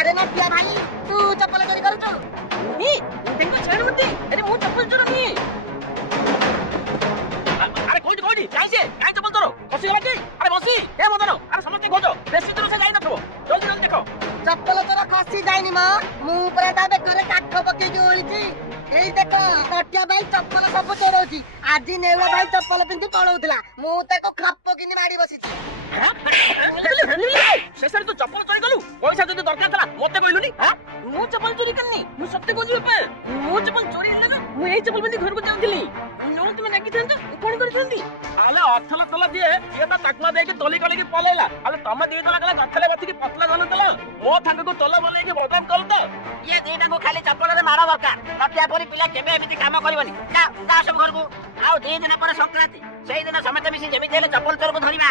अरे नटिया भाई तू चप्पल चोरी करू नी देखो छेड़ मत अरे मु चप्पल चोर नी अरे कोई जाई से काई चप्पल तोरो बसी गला की अरे बसी ए मदन अरे समस्त खोजो बेसी दूर से जाई न थो जल्दी जल्दी देखो चप्पल चोर खसी जाइनी म मु ऊपर दाबे करे काठ पके जो ओळिची एई देखो नटिया भाई चप्पल सब चोरौची आजी नेउला भाई चप्पल पिंदी पळौतला मु ताको खप्प किनी माडी बसिची शेषर तू चप्पल चोरी कलु पैसा जदी दरकार थला मते कहलुनी हां मु चप्पल चोरी करनी मु सत्य बोली पे मु चप्पल चोरी होला ना मु एई चप्पल पिंदी घर को जाउथली नो तुम नाकी थंत कोन करि थंती आले अथला तला दिए ये ता तकमा दे के तली कले के पलेला आले तमे दी तला गला गथले बति के पतला गन तला मो थाके को तला बने के बदनाम कर दो ये देटा को खाली चप्पल रे मारा दरकार नटिया परी पिला केबे एमिति काम करबनी जा जा सब घर को आउ 2 दिन पर संक्रांति सेही दिन समस्त मिसी जेमिति हेले चप्पल चोर को धरिबा।